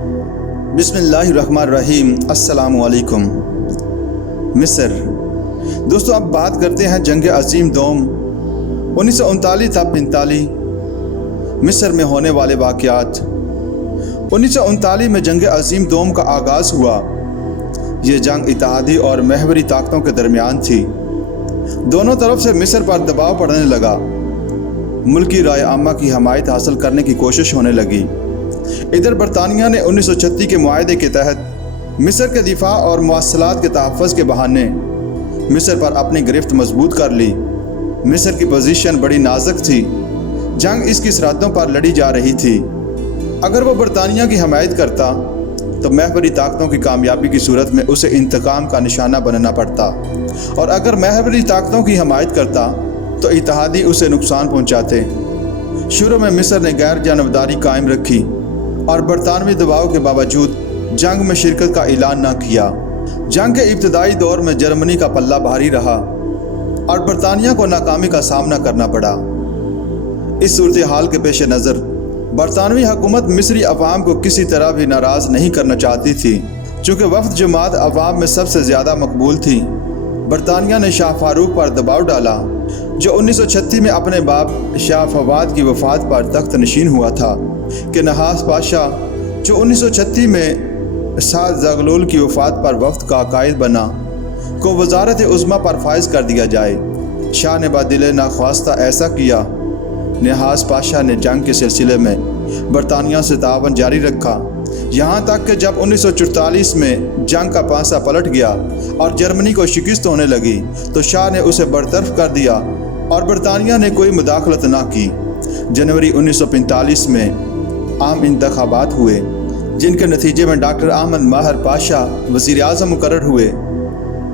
बिस्मिल्लाहिर्रहमानिर्रहीम। अस्सलाम वालेकुम। मिस्र। दोस्तों, अब बात करते हैं जंग अजीम दोम 1939 था 45 मिस्र में होने वाले वाक़यात। 1939 में जंग अजीम दोम का आगाज़ हुआ। ये जंग इत्तेहादी और महवरी ताकतों के दरमियान थी। दोनों तरफ से मिस्र पर दबाव पड़ने लगा। मुल्की राय आमा की हमायत हासिल करने की कोशिश होने लगी। इधर बरतानिया ने 1936 के मुआहदे के तहत मिस्र के दिफा और मवासलात के तहफ़्फ़ुज़ के बहाने मिस्र पर अपनी गिरफ्त मजबूत कर ली। मिस्र की पोजीशन बड़ी नाजुक थी। जंग इसकी सरहदों पर लड़ी जा रही थी। अगर वो बरतानिया की हमायत करता तो महवरी ताकतों की कामयाबी की सूरत में उसे इंतकाम का निशाना बनना पड़ता, और अगर महवरी ताकतों की हमायत करता तो इत्तेहादी उसे नुकसान पहुँचाते। शुरू में मिस्र ने गैर जानबदारी कायम रखी और बरतानवी दबाव के बावजूद जंग में शिरकत का ऐलान न किया। जंग के इब्तदाई दौर में जर्मनी का पल्ला भारी रहा और बरतानिया को नाकामी का सामना करना पड़ा। इस सूरत हाल के पेश नज़र बरतानवी हुकूमत मिस्री अवाम को किसी तरह भी नाराज़ नहीं करना चाहती थी, चूँकि वफ़द जमात अवाम में सबसे ज़्यादा मकबूल थी। बरतानिया ने शाह फारूक पर दबाव डाला, जो 1936 में अपने बाप शाह फवाद की वफ़ात पर तख्त नशीन हुआ था, कि नहास पाशा, जो 1936 में साद ज़गलोल की वफ़ात पर वफ़द का कायद बना, को वज़ारत उज़्मा पर फाइज कर दिया जाए। शाह ने बादिल नाख्वास्ता ऐसा किया। नहास पाशा ने जंग के सिलसिले में बरतानिया से तावन जारी रखा, यहाँ तक कि जब 1944 में जंग का पासा पलट गया और जर्मनी को शिकस्त होने लगी तो शाह ने उसे बरतरफ कर दिया और बरतानिया ने कोई मुदाखलत ना की। जनवरी 1945 में आम इंतखाबात हुए, जिनके नतीजे में डॉक्टर अहमद माहर पाशा वज़ीर आज़म मुकर्रर हुए।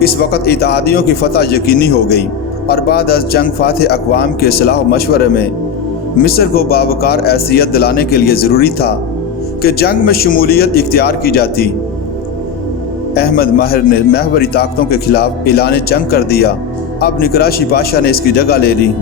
इस वक्त इत्तेहादियों की फतह यकीनी हो गई और बाद अज़ जंग फातह अक़वाम के सलाह मशवरे में मिस्र को बावकार हैसियत दिलाने के लिए ज़रूरी था कि जंग में शमूलियत इख्तियार की जाती। अहमद माहर ने महवरी ताकतों के खिलाफ ऐलान जंग कर दिया। अब निकराशी पाशा ने इसकी जगह ले ली।